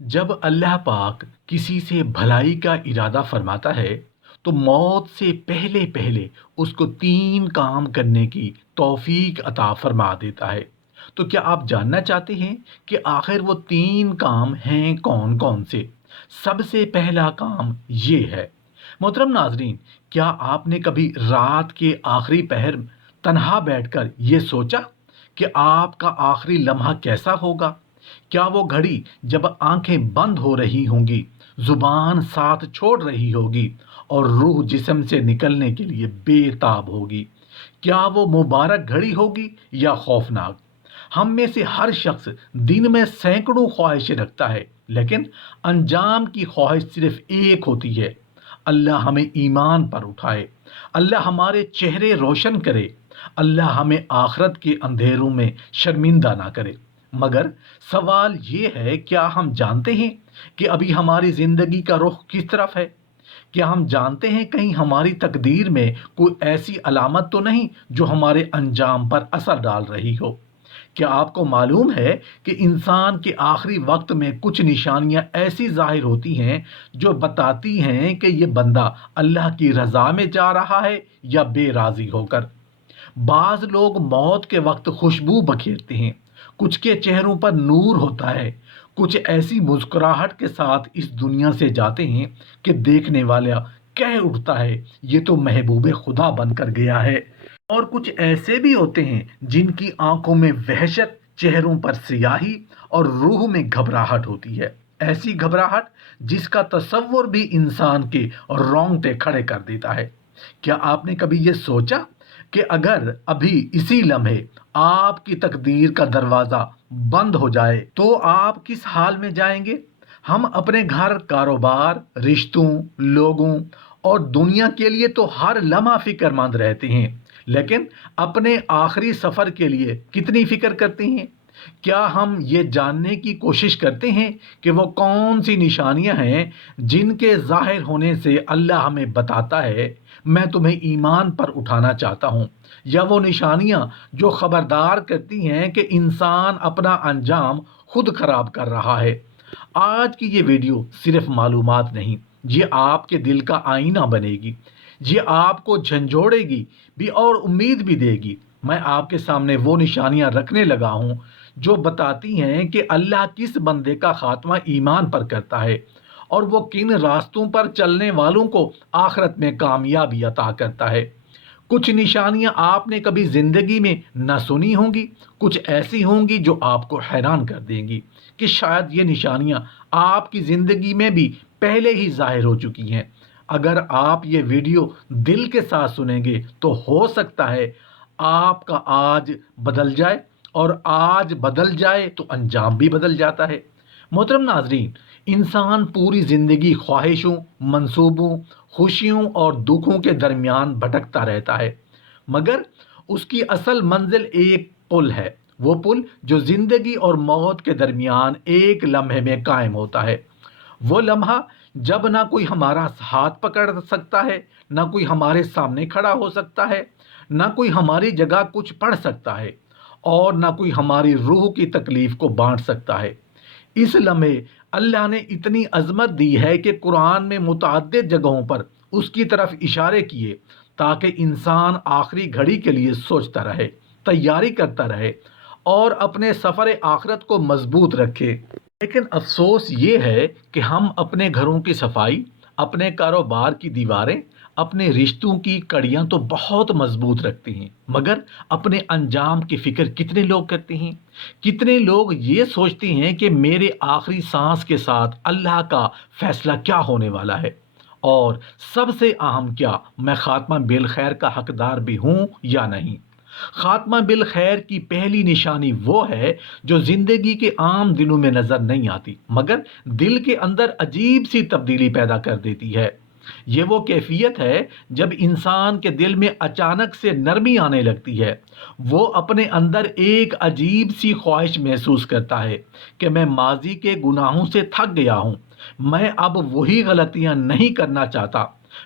جب اللہ پاک کسی سے بھلائی کا ارادہ فرماتا ہے تو موت سے پہلے پہلے اس کو 3 کام کرنے کی توفیق عطا فرما دیتا ہے۔ تو کیا آپ جاننا چاہتے ہیں کہ آخر وہ 3 کام ہیں کون کون سے؟ سب سے پہلا کام یہ ہے۔ محترم ناظرین، کیا آپ نے کبھی رات کے آخری پہر تنہا بیٹھ کر یہ سوچا کہ آپ کا آخری لمحہ کیسا ہوگا؟ کیا وہ گھڑی جب آنکھیں بند ہو رہی ہوں گی، زبان ساتھ چھوڑ رہی ہوگی اور روح جسم سے نکلنے کے لیے بے تاب ہوگی؟ کیا وہ مبارک گھڑی ہوگی یا خوفناک؟ ہم میں سے ہر شخص دن میں سینکڑوں خواہشیں رکھتا ہے، لیکن انجام کی خواہش صرف ایک ہوتی ہے: اللہ ہمیں ایمان پر اٹھائے، اللہ ہمارے چہرے روشن کرے، اللہ ہمیں آخرت کے اندھیروں میں شرمندہ نہ کرے۔ مگر سوال یہ ہے، کیا ہم جانتے ہیں کہ ابھی ہماری زندگی کا رخ کس طرف ہے؟ کیا ہم جانتے ہیں کہیں ہماری تقدیر میں کوئی ایسی علامت تو نہیں جو ہمارے انجام پر اثر ڈال رہی ہو؟ کیا آپ کو معلوم ہے کہ انسان کے آخری وقت میں کچھ نشانیاں ایسی ظاہر ہوتی ہیں جو بتاتی ہیں کہ یہ بندہ اللہ کی رضا میں جا رہا ہے یا بے راضی ہو کر؟ بعض لوگ موت کے وقت خوشبو بکھیرتے ہیں، کچھ کے چہروں پر نور ہوتا ہے، کچھ ایسی مسکراہٹ کے ساتھ اس دنیا سے جاتے ہیں کہ دیکھنے والا کہہ اٹھتا ہے یہ تو محبوب خدا بن کر گیا ہے۔ اور کچھ ایسے بھی ہوتے ہیں جن کی آنکھوں میں وحشت، چہروں پر سیاہی اور روح میں گھبراہٹ ہوتی ہے، ایسی گھبراہٹ جس کا تصور بھی انسان کے رونگٹے کھڑے کر دیتا ہے۔ کیا آپ نے کبھی یہ سوچا کہ اگر ابھی اسی لمحے آپ کی تقدیر کا دروازہ بند ہو جائے تو آپ کس حال میں جائیں گے؟ ہم اپنے گھر، کاروبار، رشتوں، لوگوں اور دنیا کے لیے تو ہر لمحہ فکر مند رہتے ہیں، لیکن اپنے آخری سفر کے لیے کتنی فکر کرتے ہیں؟ کیا ہم یہ جاننے کی کوشش کرتے ہیں کہ وہ کون سی نشانیاں ہیں جن کے ظاہر ہونے سے اللہ ہمیں بتاتا ہے میں تمہیں ایمان پر اٹھانا چاہتا ہوں، یا وہ نشانیاں جو خبردار کرتی ہیں کہ انسان اپنا انجام خود خراب کر رہا ہے؟ آج کی یہ ویڈیو صرف معلومات نہیں، یہ آپ کے دل کا آئینہ بنے گی، یہ آپ کو جھنجھوڑے گی بھی اور امید بھی دے گی۔ میں آپ کے سامنے وہ نشانیاں رکھنے لگا ہوں جو بتاتی ہیں کہ اللہ کس بندے کا خاتمہ ایمان پر کرتا ہے اور وہ کن راستوں پر چلنے والوں کو آخرت میں کامیابی عطا کرتا ہے۔ کچھ نشانیاں آپ نے کبھی زندگی میں نہ سنی ہوں گی، کچھ ایسی ہوں گی جو آپ کو حیران کر دیں گی کہ شاید یہ نشانیاں آپ کی زندگی میں بھی پہلے ہی ظاہر ہو چکی ہیں۔ اگر آپ یہ ویڈیو دل کے ساتھ سنیں گے تو ہو سکتا ہے آپ کا آج بدل جائے، اور آج بدل جائے تو انجام بھی بدل جاتا ہے۔ محترم ناظرین، انسان پوری زندگی خواہشوں، منصوبوں، خوشیوں اور دکھوں کے درمیان بھٹکتا رہتا ہے، مگر اس کی اصل منزل ایک پل ہے، وہ پل جو زندگی اور موت کے درمیان ایک لمحے میں قائم ہوتا ہے۔ وہ لمحہ جب نہ کوئی ہمارا ہاتھ پکڑ سکتا ہے، نہ کوئی ہمارے سامنے کھڑا ہو سکتا ہے، نہ کوئی ہماری جگہ کچھ پڑھ سکتا ہے، اور نہ کوئی ہماری روح کی تکلیف کو بانٹ سکتا ہے۔ اس لمحے اللہ نے اتنی عظمت دی ہے کہ قرآن میں متعدد جگہوں پر اس کی طرف اشارے کیے تاکہ انسان آخری گھڑی کے لیے سوچتا رہے، تیاری کرتا رہے اور اپنے سفر آخرت کو مضبوط رکھے۔ لیکن افسوس یہ ہے کہ ہم اپنے گھروں کی صفائی، اپنے کاروبار کی دیواریں، اپنے رشتوں کی کڑیاں تو بہت مضبوط رکھتے ہیں، مگر اپنے انجام کی فکر کتنے لوگ کرتے ہیں؟ کتنے لوگ یہ سوچتے ہیں کہ میرے آخری سانس کے ساتھ اللہ کا فیصلہ کیا ہونے والا ہے؟ اور سب سے اہم، کیا میں خاتمہ بالخیر کا حقدار بھی ہوں یا نہیں؟ خاتمہ بالخیر کی پہلی نشانی وہ ہے جو زندگی کے عام دنوں میں نظر نہیں آتی، مگر دل کے اندر عجیب سی تبدیلی پیدا کر دیتی ہے۔ یہ وہ کیفیت ہے جب انسان کے دل میں اچانک سے نرمی آنے لگتی ہے۔ وہ اپنے اندر ایک عجیب سی خواہش محسوس کرتا ہے کہ میں ماضی کے گناہوں سے تھک گیا ہوں، میں اب وہی غلطیاں نہیں کرنا چاہتا،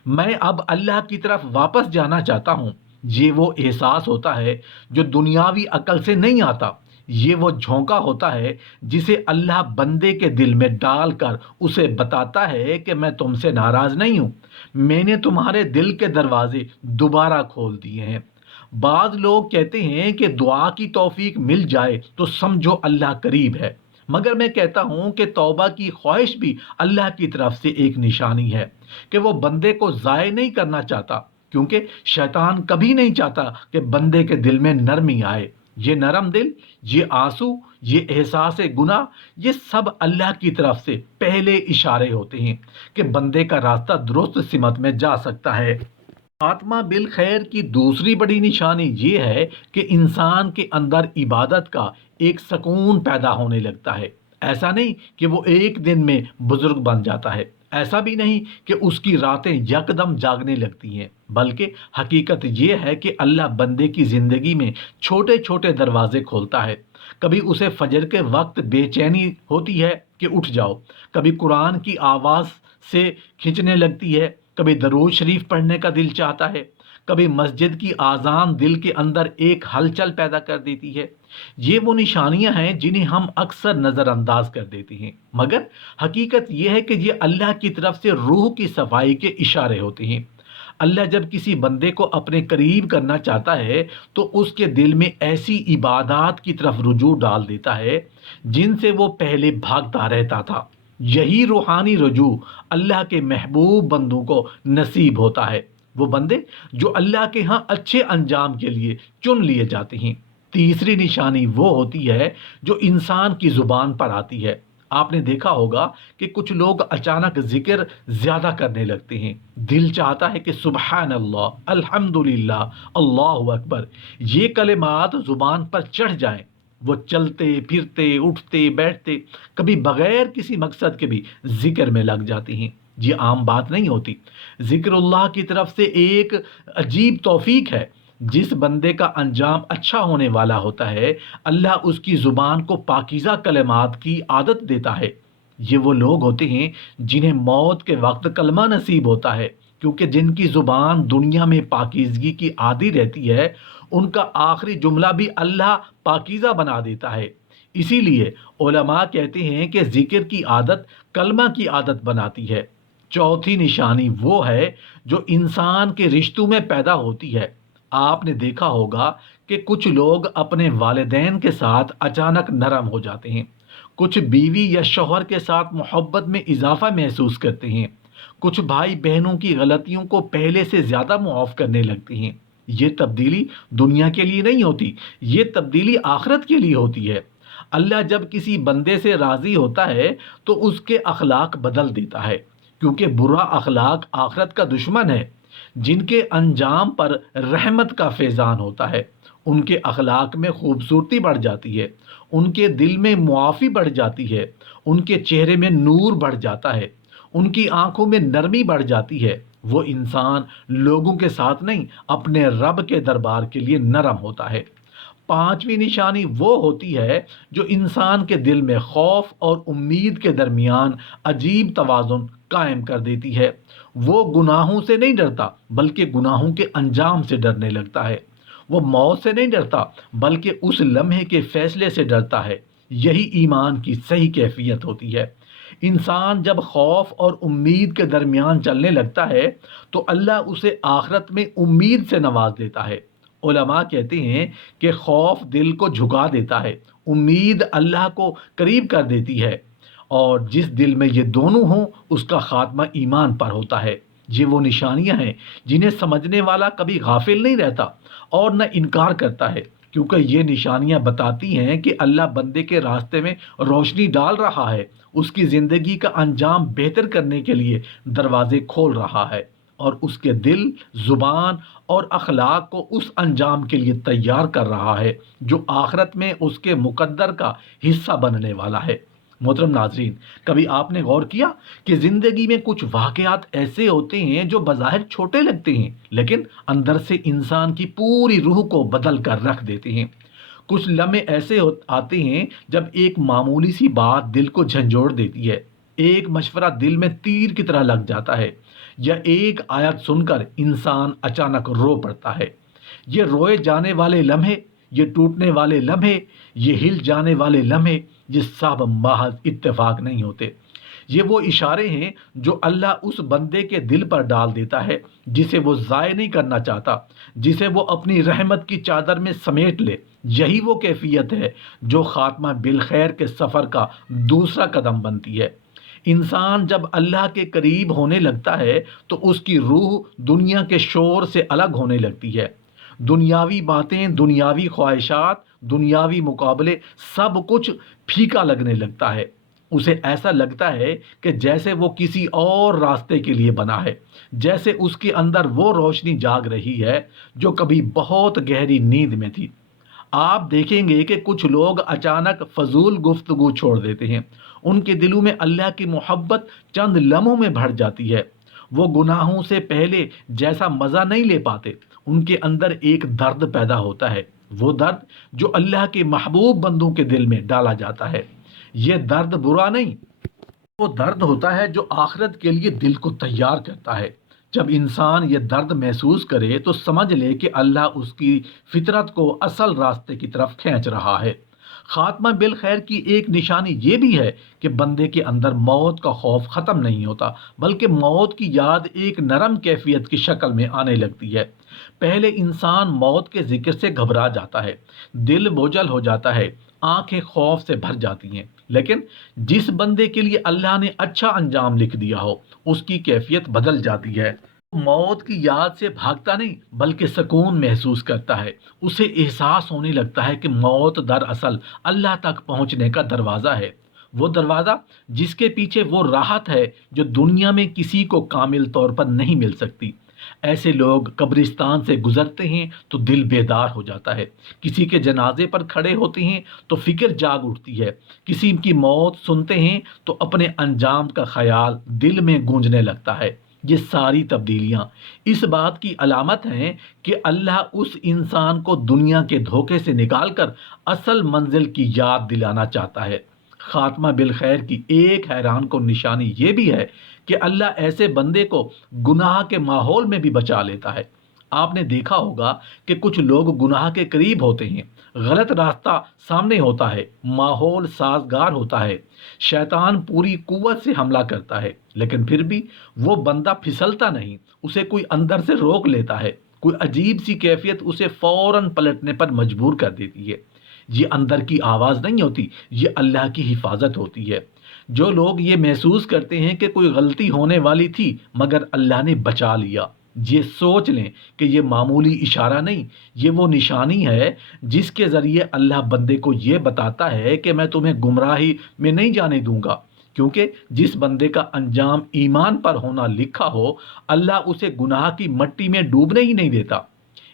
میں اب اللہ کی طرف واپس جانا چاہتا ہوں۔ یہ وہ احساس ہوتا ہے جو دنیاوی عقل سے نہیں آتا، یہ وہ جھونکا ہوتا ہے جسے اللہ بندے کے دل میں ڈال کر اسے بتاتا ہے کہ میں تم سے ناراض نہیں ہوں، میں نے تمہارے دل کے دروازے دوبارہ کھول دیے ہیں۔ بعض لوگ کہتے ہیں کہ دعا کی توفیق مل جائے تو سمجھو اللہ قریب ہے، مگر میں کہتا ہوں کہ توبہ کی خواہش بھی اللہ کی طرف سے ایک نشانی ہے کہ وہ بندے کو ضائع نہیں کرنا چاہتا، کیونکہ شیطان کبھی نہیں چاہتا کہ بندے کے دل میں نرمی آئے۔ یہ نرم دل، یہ آنسو، یہ احساس گناہ، یہ سب اللہ کی طرف سے پہلے اشارے ہوتے ہیں کہ بندے کا راستہ درست سمت میں جا سکتا ہے۔ خاتمہ بالخیر کی دوسری بڑی نشانی یہ ہے کہ انسان کے اندر عبادت کا ایک سکون پیدا ہونے لگتا ہے۔ ایسا نہیں کہ وہ ایک دن میں بزرگ بن جاتا ہے، ایسا بھی نہیں کہ اس کی راتیں یکدم جاگنے لگتی ہیں، بلکہ حقیقت یہ ہے کہ اللہ بندے کی زندگی میں چھوٹے چھوٹے دروازے کھولتا ہے۔ کبھی اسے فجر کے وقت بے چینی ہوتی ہے کہ اٹھ جاؤ، کبھی قرآن کی آواز سے کھنچنے لگتی ہے، کبھی درود شریف پڑھنے کا دل چاہتا ہے، کبھی مسجد کی آذان دل کے اندر ایک ہلچل پیدا کر دیتی ہے۔ یہ وہ نشانیاں ہیں جنہیں ہم اکثر نظر انداز کر دیتے ہیں، مگر حقیقت یہ ہے کہ یہ اللہ کی طرف سے روح کی صفائی کے اشارے ہوتے ہیں۔ اللہ جب کسی بندے کو اپنے قریب کرنا چاہتا ہے تو اس کے دل میں ایسی عبادات کی طرف رجوع ڈال دیتا ہے جن سے وہ پہلے بھاگتا رہتا تھا۔ یہی روحانی رجوع اللہ کے محبوب بندوں کو نصیب ہوتا ہے، وہ بندے جو اللہ کے ہاں اچھے انجام کے لیے چن لیے جاتے ہیں۔ تیسری نشانی وہ ہوتی ہے جو انسان کی زبان پر آتی ہے۔ آپ نے دیکھا ہوگا کہ کچھ لوگ اچانک ذکر زیادہ کرنے لگتے ہیں، دل چاہتا ہے کہ سبحان اللہ، الحمدللہ، اللہ اکبر، یہ کلمات زبان پر چڑھ جائیں۔ وہ چلتے پھرتے اٹھتے بیٹھتے کبھی بغیر کسی مقصد کے بھی ذکر میں لگ جاتی ہیں۔ یہ عام بات نہیں ہوتی، ذکر اللہ کی طرف سے ایک عجیب توفیق ہے۔ جس بندے کا انجام اچھا ہونے والا ہوتا ہے، اللہ اس کی زبان کو پاکیزہ کلمات کی عادت دیتا ہے۔ یہ وہ لوگ ہوتے ہیں جنہیں موت کے وقت کلمہ نصیب ہوتا ہے، کیونکہ جن کی زبان دنیا میں پاکیزگی کی عادی رہتی ہے، ان کا آخری جملہ بھی اللہ پاکیزہ بنا دیتا ہے۔ اسی لیے علماء کہتے ہیں کہ ذکر کی عادت کلمہ کی عادت بناتی ہے۔ چوتھی نشانی وہ ہے جو انسان کے رشتوں میں پیدا ہوتی ہے۔ آپ نے دیکھا ہوگا کہ کچھ لوگ اپنے والدین کے ساتھ اچانک نرم ہو جاتے ہیں، کچھ بیوی یا شوہر کے ساتھ محبت میں اضافہ محسوس کرتے ہیں، کچھ بھائی بہنوں کی غلطیوں کو پہلے سے زیادہ معاف کرنے لگتے ہیں۔ یہ تبدیلی دنیا کے لیے نہیں ہوتی، یہ تبدیلی آخرت کے لیے ہوتی ہے۔ اللہ جب کسی بندے سے راضی ہوتا ہے تو اس کے اخلاق بدل دیتا ہے، کیونکہ برا اخلاق آخرت کا دشمن ہے۔ جن کے انجام پر رحمت کا فیضان ہوتا ہے، ان کے اخلاق میں خوبصورتی بڑھ جاتی ہے، ان کے دل میں معافی بڑھ جاتی ہے، ان کے چہرے میں نور بڑھ جاتا ہے، ان کی آنکھوں میں نرمی بڑھ جاتی ہے۔ وہ انسان لوگوں کے ساتھ نہیں، اپنے رب کے دربار کے لیے نرم ہوتا ہے۔ پانچویں نشانی وہ ہوتی ہے جو انسان کے دل میں خوف اور امید کے درمیان عجیب توازن قائم کر دیتی ہے۔ وہ گناہوں سے نہیں ڈرتا بلکہ گناہوں کے انجام سے ڈرنے لگتا ہے۔ وہ موت سے نہیں ڈرتا بلکہ اس لمحے کے فیصلے سے ڈرتا ہے۔ یہی ایمان کی صحیح کیفیت ہوتی ہے۔ انسان جب خوف اور امید کے درمیان چلنے لگتا ہے تو اللہ اسے آخرت میں امید سے نواز دیتا ہے۔ علماء کہتے ہیں کہ خوف دل کو جھکا دیتا ہے، امید اللہ کو قریب کر دیتی ہے، اور جس دل میں یہ دونوں ہوں اس کا خاتمہ ایمان پر ہوتا ہے۔ یہ وہ نشانیاں ہیں جنہیں سمجھنے والا کبھی غافل نہیں رہتا اور نہ انکار کرتا ہے، کیونکہ یہ نشانیاں بتاتی ہیں کہ اللہ بندے کے راستے میں روشنی ڈال رہا ہے، اس کی زندگی کا انجام بہتر کرنے کے لیے دروازے کھول رہا ہے، اور اس کے دل، زبان اور اخلاق کو اس انجام کے لیے تیار کر رہا ہے جو آخرت میں اس کے مقدر کا حصہ بننے والا ہے۔ محترم ناظرین، کبھی آپ نے غور کیا کہ زندگی میں کچھ واقعات ایسے ہوتے ہیں جو بظاہر چھوٹے لگتے ہیں لیکن اندر سے انسان کی پوری روح کو بدل کر رکھ دیتے ہیں۔ کچھ لمحے ایسے آتے ہیں جب ایک معمولی سی بات دل کو جھنجھوڑ دیتی ہے، ایک مشورہ دل میں تیر کی طرح لگ جاتا ہے، یا ایک آیت سن کر انسان اچانک رو پڑتا ہے۔ یہ روئے جانے والے لمحے یہ ٹوٹنے والے لمحے، یہ ہل جانے والے لمحے، یہ سب محض اتفاق نہیں ہوتے۔ یہ وہ اشارے ہیں جو اللہ اس بندے کے دل پر ڈال دیتا ہے جسے وہ ضائع نہیں کرنا چاہتا، جسے وہ اپنی رحمت کی چادر میں سمیٹ لے۔ یہی وہ کیفیت ہے جو خاتمہ بالخیر کے سفر کا دوسرا قدم بنتی ہے۔ انسان جب اللہ کے قریب ہونے لگتا ہے تو اس کی روح دنیا کے شور سے الگ ہونے لگتی ہے۔ دنیاوی باتیں، دنیاوی خواہشات، دنیاوی مقابلے، سب کچھ پھیکا لگنے لگتا ہے۔ اسے ایسا لگتا ہے کہ جیسے وہ کسی اور راستے کے لیے بنا ہے، جیسے اس کے اندر وہ روشنی جاگ رہی ہے جو کبھی بہت گہری نیند میں تھی۔ آپ دیکھیں گے کہ کچھ لوگ اچانک فضول گفتگو چھوڑ دیتے ہیں۔ ان کے دلوں میں اللہ کی محبت چند لمحوں میں بڑھ جاتی ہے۔ وہ گناہوں سے پہلے جیسا مزہ نہیں لے پاتے۔ ان کے اندر ایک درد پیدا ہوتا ہے، وہ درد جو اللہ کے محبوب بندوں کے دل میں ڈالا جاتا ہے۔ یہ درد برا نہیں، وہ درد ہوتا ہے جو آخرت کے لیے دل کو تیار کرتا ہے۔ جب انسان یہ درد محسوس کرے تو سمجھ لے کہ اللہ اس کی فطرت کو اصل راستے کی طرف کھینچ رہا ہے۔ خاتمہ بالخیر کی ایک نشانی یہ بھی ہے کہ بندے کے اندر موت کا خوف ختم نہیں ہوتا، بلکہ موت کی یاد ایک نرم کیفیت کی شکل میں آنے لگتی ہے۔ پہلے انسان موت کے ذکر سے گھبرا جاتا ہے، دل بوجھل ہو جاتا ہے، آنکھیں خوف سے بھر جاتی ہیں۔ لیکن جس بندے کے لیے اللہ نے اچھا انجام لکھ دیا ہو، اس کی کیفیت بدل جاتی ہے۔ موت کی یاد سے بھاگتا نہیں بلکہ سکون محسوس کرتا ہے۔ اسے احساس ہونے لگتا ہے کہ موت دراصل اللہ تک پہنچنے کا دروازہ ہے، وہ دروازہ جس کے پیچھے وہ راحت ہے جو دنیا میں کسی کو کامل طور پر نہیں مل سکتی۔ ایسے لوگ قبرستان سے گزرتے ہیں تو دل بیدار ہو جاتا ہے، کسی کے جنازے پر کھڑے ہوتے ہیں تو فکر جاگ اٹھتی ہے، کسی کی موت سنتے ہیں تو اپنے انجام کا خیال دل میں گونجنے لگتا ہے۔ یہ ساری تبدیلیاں اس بات کی علامت ہیں کہ اللہ اس انسان کو دنیا کے دھوکے سے نکال کر اصل منزل کی یاد دلانا چاہتا ہے۔ خاتمہ بالخیر کی ایک حیران کن نشانی یہ بھی ہے کہ اللہ ایسے بندے کو گناہ کے ماحول میں بھی بچا لیتا ہے۔ آپ نے دیکھا ہوگا کہ کچھ لوگ گناہ کے قریب ہوتے ہیں، غلط راستہ سامنے ہوتا ہے، ماحول سازگار ہوتا ہے، شیطان پوری قوت سے حملہ کرتا ہے، لیکن پھر بھی وہ بندہ پھسلتا نہیں، اسے کوئی اندر سے روک لیتا ہے، کوئی عجیب سی کیفیت اسے فوراً پلٹنے پر مجبور کر دیتی ہے۔ یہ اندر کی آواز نہیں ہوتی، یہ اللہ کی حفاظت ہوتی ہے۔ جو لوگ یہ محسوس کرتے ہیں کہ کوئی غلطی ہونے والی تھی مگر اللہ نے بچا لیا، یہ سوچ لیں کہ یہ معمولی اشارہ نہیں، یہ وہ نشانی ہے جس کے ذریعے اللہ بندے کو یہ بتاتا ہے کہ میں تمہیں گمراہی میں نہیں جانے دوں گا، کیونکہ جس بندے کا انجام ایمان پر ہونا لکھا ہو، اللہ اسے گناہ کی مٹی میں ڈوبنے ہی نہیں دیتا۔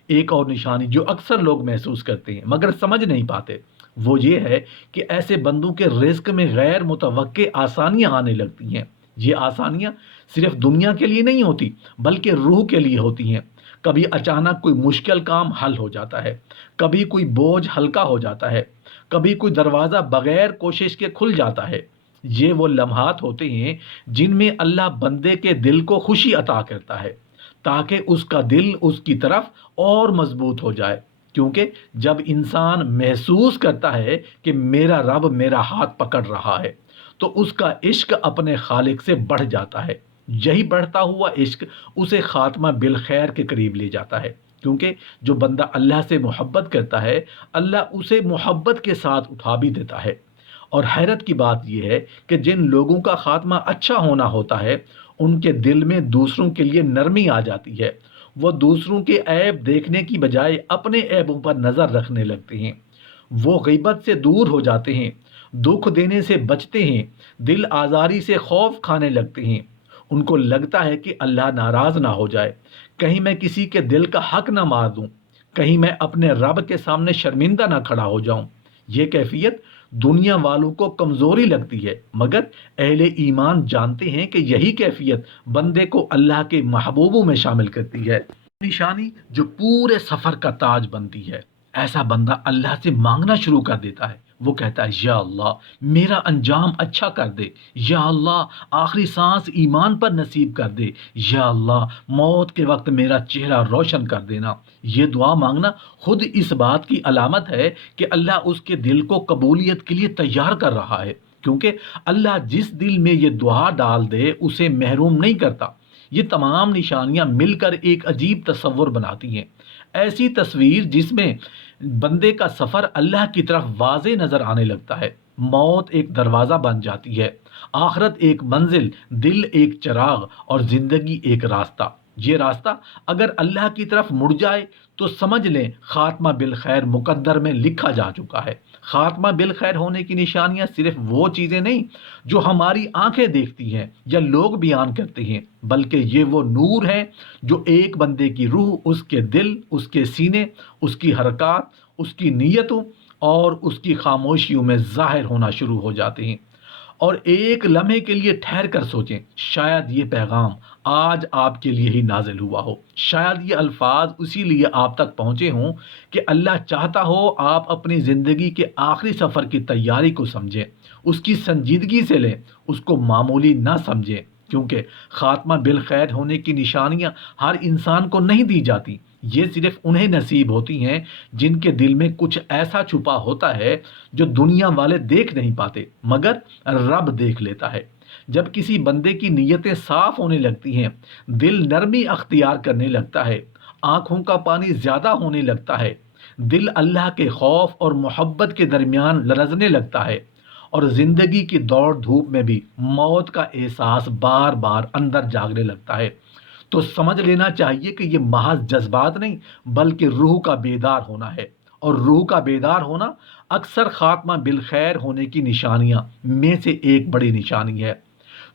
ایک اور نشانی جو اکثر لوگ محسوس کرتے ہیں مگر سمجھ نہیں پاتے، وہ یہ ہے کہ ایسے بندوں کے رزق میں غیر متوقع آسانیاں آنے لگتی ہیں۔ یہ آسانیاں صرف دنیا کے لیے نہیں ہوتی بلکہ روح کے لیے ہوتی ہیں۔ کبھی اچانک کوئی مشکل کام حل ہو جاتا ہے، کبھی کوئی بوجھ ہلکا ہو جاتا ہے، کبھی کوئی دروازہ بغیر کوشش کے کھل جاتا ہے۔ یہ وہ لمحات ہوتے ہیں جن میں اللہ بندے کے دل کو خوشی عطا کرتا ہے تاکہ اس کا دل اس کی طرف اور مضبوط ہو جائے، کیونکہ جب انسان محسوس کرتا ہے کہ میرا رب میرا ہاتھ پکڑ رہا ہے تو اس کا عشق اپنے خالق سے بڑھ جاتا ہے۔ یہی بڑھتا ہوا عشق اسے خاتمہ بالخیر کے قریب لے جاتا ہے، کیونکہ جو بندہ اللہ سے محبت کرتا ہے اللہ اسے محبت کے ساتھ اٹھا بھی دیتا ہے۔ اور حیرت کی بات یہ ہے کہ جن لوگوں کا خاتمہ اچھا ہونا ہوتا ہے ان کے دل میں دوسروں کے لیے نرمی آ جاتی ہے، وہ دوسروں کے عیب دیکھنے کی بجائے اپنے عیبوں پر نظر رکھنے لگتے ہیں، وہ غیبت سے دور ہو جاتے ہیں، دکھ دینے سے بچتے ہیں، دل آزاری سے خوف کھانے لگتے ہیں۔ ان کو لگتا ہے کہ اللہ ناراض نہ ہو جائے، کہیں میں کسی کے دل کا حق نہ مار دوں، کہیں میں اپنے رب کے سامنے شرمندہ نہ کھڑا ہو جاؤں۔ یہ کیفیت دنیا والوں کو کمزوری لگتی ہے مگر اہل ایمان جانتے ہیں کہ یہی کیفیت بندے کو اللہ کے محبوبوں میں شامل کرتی ہے، نشانی جو پورے سفر کا تاج بنتی ہے۔ ایسا بندہ اللہ سے مانگنا شروع کر دیتا ہے، وہ کہتا ہے یا اللہ میرا انجام اچھا کر دے، یا اللہ آخری سانس ایمان پر نصیب کر دے، یا اللہ موت کے وقت میرا چہرہ روشن کر دینا۔ یہ دعا مانگنا خود اس بات کی علامت ہے کہ اللہ اس کے دل کو قبولیت کے لیے تیار کر رہا ہے، کیونکہ اللہ جس دل میں یہ دعا ڈال دے اسے محروم نہیں کرتا۔ یہ تمام نشانیاں مل کر ایک عجیب تصور بناتی ہیں، ایسی تصویر جس میں بندے کا سفر اللہ کی طرف واضح نظر آنے لگتا ہے۔ موت ایک دروازہ بن جاتی ہے، آخرت ایک منزل، دل ایک چراغ اور زندگی ایک راستہ۔ یہ راستہ اگر اللہ کی طرف مڑ جائے تو سمجھ لیں خاتمہ بالخیر مقدر میں لکھا جا چکا ہے۔ خاتمہ بالخیر ہونے کی نشانیاں صرف وہ چیزیں نہیں جو ہماری آنکھیں دیکھتی ہیں یا لوگ بیان کرتے ہیں، بلکہ یہ وہ نور ہے جو ایک بندے کی روح، اس کے دل، اس کے سینے، اس کی حرکات، اس کی نیتوں اور اس کی خاموشیوں میں ظاہر ہونا شروع ہو جاتے ہیں۔ اور ایک لمحے کے لیے ٹھہر کر سوچیں، شاید یہ پیغام آج آپ کے لیے ہی نازل ہوا ہو، شاید یہ الفاظ اسی لیے آپ تک پہنچے ہوں کہ اللہ چاہتا ہو آپ اپنی زندگی کے آخری سفر کی تیاری کو سمجھیں، اس کی سنجیدگی سے لیں، اس کو معمولی نہ سمجھیں، کیونکہ خاتمہ بالخیر ہونے کی نشانیاں ہر انسان کو نہیں دی جاتی، یہ صرف انہیں نصیب ہوتی ہیں جن کے دل میں کچھ ایسا چھپا ہوتا ہے جو دنیا والے دیکھ نہیں پاتے مگر رب دیکھ لیتا ہے۔ جب کسی بندے کی نیتیں صاف ہونے لگتی ہیں، دل نرمی اختیار کرنے لگتا ہے، آنکھوں کا پانی زیادہ ہونے لگتا ہے، دل اللہ کے خوف اور محبت کے درمیان لرزنے لگتا ہے، اور زندگی کی دوڑ دھوپ میں بھی موت کا احساس بار بار اندر جاگنے لگتا ہے، تو سمجھ لینا چاہیے کہ یہ محض جذبات نہیں بلکہ روح کا بیدار ہونا ہے، اور روح کا بیدار ہونا اکثر خاتمہ بالخیر ہونے کی نشانیاں میں سے ایک بڑی نشانی ہے۔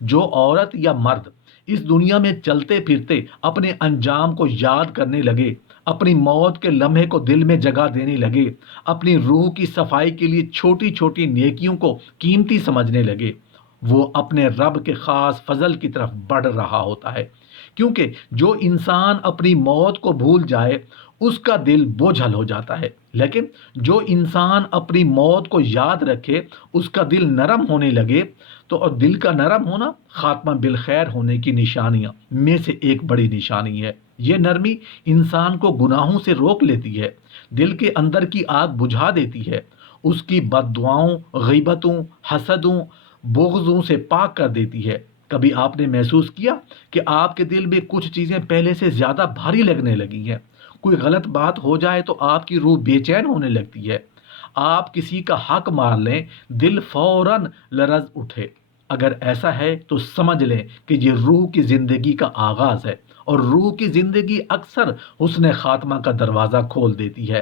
جو عورت یا مرد اس دنیا میں چلتے پھرتے اپنے انجام کو یاد کرنے لگے، اپنی موت کے لمحے کو دل میں جگہ دینے لگے، اپنی روح کی صفائی کے لیے چھوٹی چھوٹی نیکیوں کو قیمتی سمجھنے لگے، وہ اپنے رب کے خاص فضل کی طرف بڑھ رہا ہوتا ہے، کیونکہ جو انسان اپنی موت کو بھول جائے اس کا دل بوجھل ہو جاتا ہے، لیکن جو انسان اپنی موت کو یاد رکھے اس کا دل نرم ہونے لگے، تو اور دل کا نرم ہونا خاتمہ بالخیر ہونے کی نشانیاں میں سے ایک بڑی نشانی ہے۔ یہ نرمی انسان کو گناہوں سے روک لیتی ہے، دل کے اندر کی آگ بجھا دیتی ہے، اس کی بد دعاؤں، غیبتوں، حسدوں، بغضوں سے پاک کر دیتی ہے۔ کبھی آپ نے محسوس کیا کہ آپ کے دل میں کچھ چیزیں پہلے سے زیادہ بھاری لگنے لگی ہیں؟ کوئی غلط بات ہو جائے تو آپ کی روح بے چین ہونے لگتی ہے، آپ کسی کا حق مار لیں دل فوراً لرز اٹھے۔ اگر ایسا ہے تو سمجھ لیں کہ یہ روح کی زندگی کا آغاز ہے، اور روح کی زندگی اکثر حسن خاتمہ کا دروازہ کھول دیتی ہے۔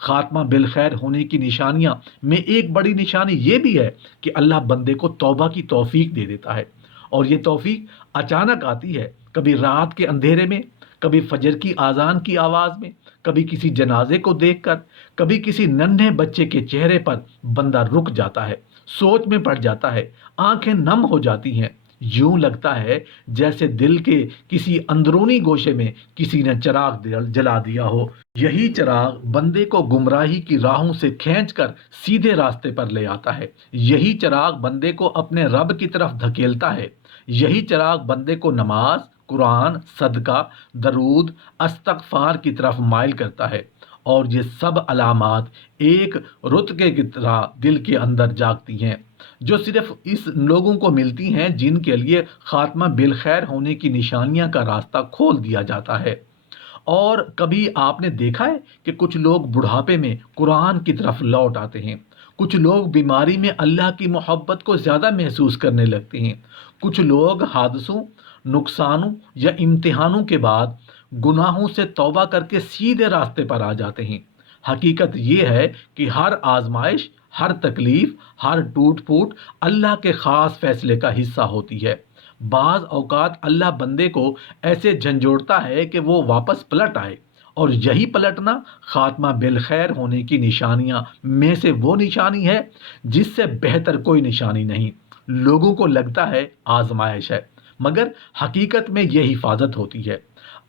خاتمہ بالخیر ہونے کی نشانیاں میں ایک بڑی نشانی یہ بھی ہے کہ اللہ بندے کو توبہ کی توفیق دے دیتا ہے، اور یہ توفیق اچانک آتی ہے، کبھی رات کے اندھیرے میں، کبھی فجر کی اذان کی آواز میں، کبھی کسی جنازے کو دیکھ کر، کبھی کسی ننھے بچے کے چہرے پر بندہ رک جاتا ہے، سوچ میں پڑ جاتا ہے، آنکھیں نم ہو جاتی ہیں، یوں لگتا ہے جیسے دل کے کسی اندرونی گوشے میں کسی نے چراغ جلا دیا ہو۔ یہی چراغ بندے کو گمراہی کی راہوں سے کھینچ کر سیدھے راستے پر لے آتا ہے، یہی چراغ بندے کو اپنے رب کی طرف دھکیلتا ہے، یہی چراغ بندے کو نماز، قرآن، صدقہ، درود، استغفار کی طرف مائل کرتا ہے، اور یہ سب علامات ایک رتقے کی طرح دل کے اندر جاگتی ہیں، جو صرف اس لوگوں کو ملتی ہیں جن کے لیے خاتمہ بالخیر ہونے کی نشانیاں کا راستہ کھول دیا جاتا ہے۔ اور کبھی آپ نے دیکھا ہے کہ کچھ لوگ بڑھاپے میں قرآن کی طرف لوٹ آتے ہیں، کچھ لوگ بیماری میں اللہ کی محبت کو زیادہ محسوس کرنے لگتے ہیں، کچھ لوگ حادثوں، نقصانوں یا امتحانوں کے بعد گناہوں سے توبہ کر کے سیدھے راستے پر آ جاتے ہیں۔ حقیقت یہ ہے کہ ہر آزمائش، ہر تکلیف، ہر ٹوٹ پھوٹ اللہ کے خاص فیصلے کا حصہ ہوتی ہے۔ بعض اوقات اللہ بندے کو ایسے جھنجھوڑتا ہے کہ وہ واپس پلٹ آئے، اور یہی پلٹنا خاتمہ بالخیر ہونے کی نشانیاں میں سے وہ نشانی ہے جس سے بہتر کوئی نشانی نہیں۔ لوگوں کو لگتا ہے آزمائش ہے، مگر حقیقت میں یہ حفاظت ہوتی ہے۔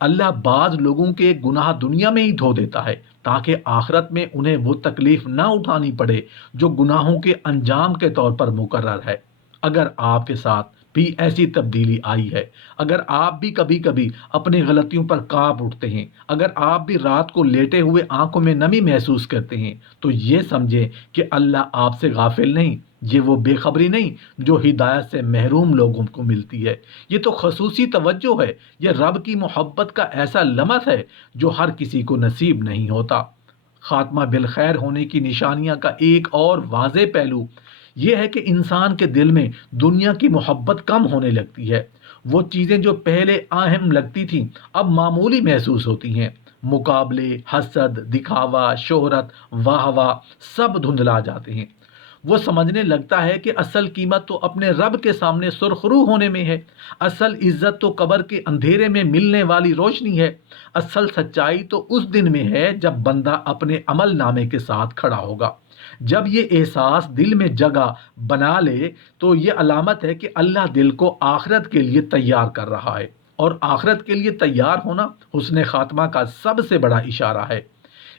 اللہ بعض لوگوں کے گناہ دنیا میں ہی دھو دیتا ہے تاکہ آخرت میں انہیں وہ تکلیف نہ اٹھانی پڑے جو گناہوں کے انجام کے طور پر مقرر ہے۔ اگر آپ کے ساتھ بھی ایسی تبدیلی آئی ہے، اگر آپ بھی کبھی کبھی اپنی غلطیوں پر کانپ اٹھتے ہیں، اگر آپ بھی رات کو لیٹے ہوئے آنکھوں میں نمی محسوس کرتے ہیں، تو یہ سمجھیں کہ اللہ آپ سے غافل نہیں۔ یہ وہ بے خبری نہیں جو ہدایت سے محروم لوگوں کو ملتی ہے۔ یہ تو خصوصی توجہ ہے، یہ رب کی محبت کا ایسا لمس ہے جو ہر کسی کو نصیب نہیں ہوتا۔ خاتمہ بالخیر ہونے کی نشانیاں کا ایک اور واضح پہلو یہ ہے کہ انسان کے دل میں دنیا کی محبت کم ہونے لگتی ہے۔ وہ چیزیں جو پہلے اہم لگتی تھیں اب معمولی محسوس ہوتی ہیں۔ مقابلے، حسد، دکھاوا، شہرت، واہ واہ سب دھندلا جاتے ہیں۔ وہ سمجھنے لگتا ہے کہ اصل قیمت تو اپنے رب کے سامنے سرخرو ہونے میں ہے، اصل عزت تو قبر کے اندھیرے میں ملنے والی روشنی ہے، اصل سچائی تو اس دن میں ہے جب بندہ اپنے عمل نامے کے ساتھ کھڑا ہوگا۔ جب یہ احساس دل میں جگہ بنا لے تو یہ علامت ہے کہ اللہ دل کو آخرت کے لیے تیار کر رہا ہے، اور آخرت کے لیے تیار ہونا حسن خاتمہ کا سب سے بڑا اشارہ ہے۔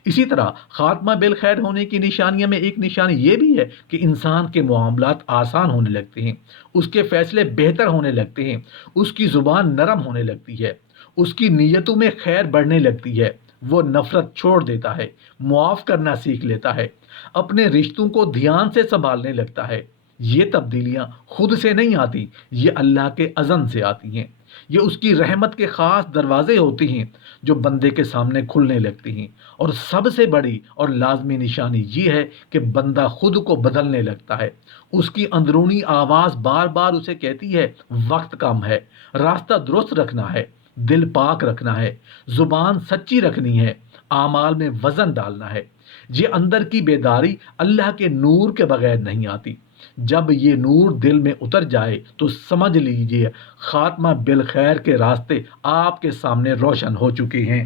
اسی طرح خاتمہ بالخیر ہونے کی نشانیوں میں ایک نشانی یہ بھی ہے کہ انسان کے معاملات آسان ہونے لگتے ہیں، اس کے فیصلے بہتر ہونے لگتے ہیں، اس کی زبان نرم ہونے لگتی ہے، اس کی نیتوں میں خیر بڑھنے لگتی ہے، وہ نفرت چھوڑ دیتا ہے، معاف کرنا سیکھ لیتا ہے، اپنے رشتوں کو دھیان سے سنبھالنے لگتا ہے۔ یہ تبدیلیاں خود سے نہیں آتی، یہ اللہ کے اذن سے آتی ہیں۔ یہ اس کی رحمت کے خاص دروازے ہوتے ہیں جو بندے کے سامنے کھلنے لگتے ہیں، اور سب سے بڑی اور لازمی نشانی یہ ہے کہ بندہ خود کو بدلنے لگتا ہے۔ اس کی اندرونی آواز بار بار اسے کہتی ہے وقت کم ہے، راستہ درست رکھنا ہے، دل پاک رکھنا ہے، زبان سچی رکھنی ہے، اعمال میں وزن ڈالنا ہے۔ یہ اندر کی بیداری اللہ کے نور کے بغیر نہیں آتی۔ جب یہ نور دل میں اتر جائے تو سمجھ لیجئے خاتمہ بالخیر کے راستے آپ کے سامنے روشن ہو چکے ہیں۔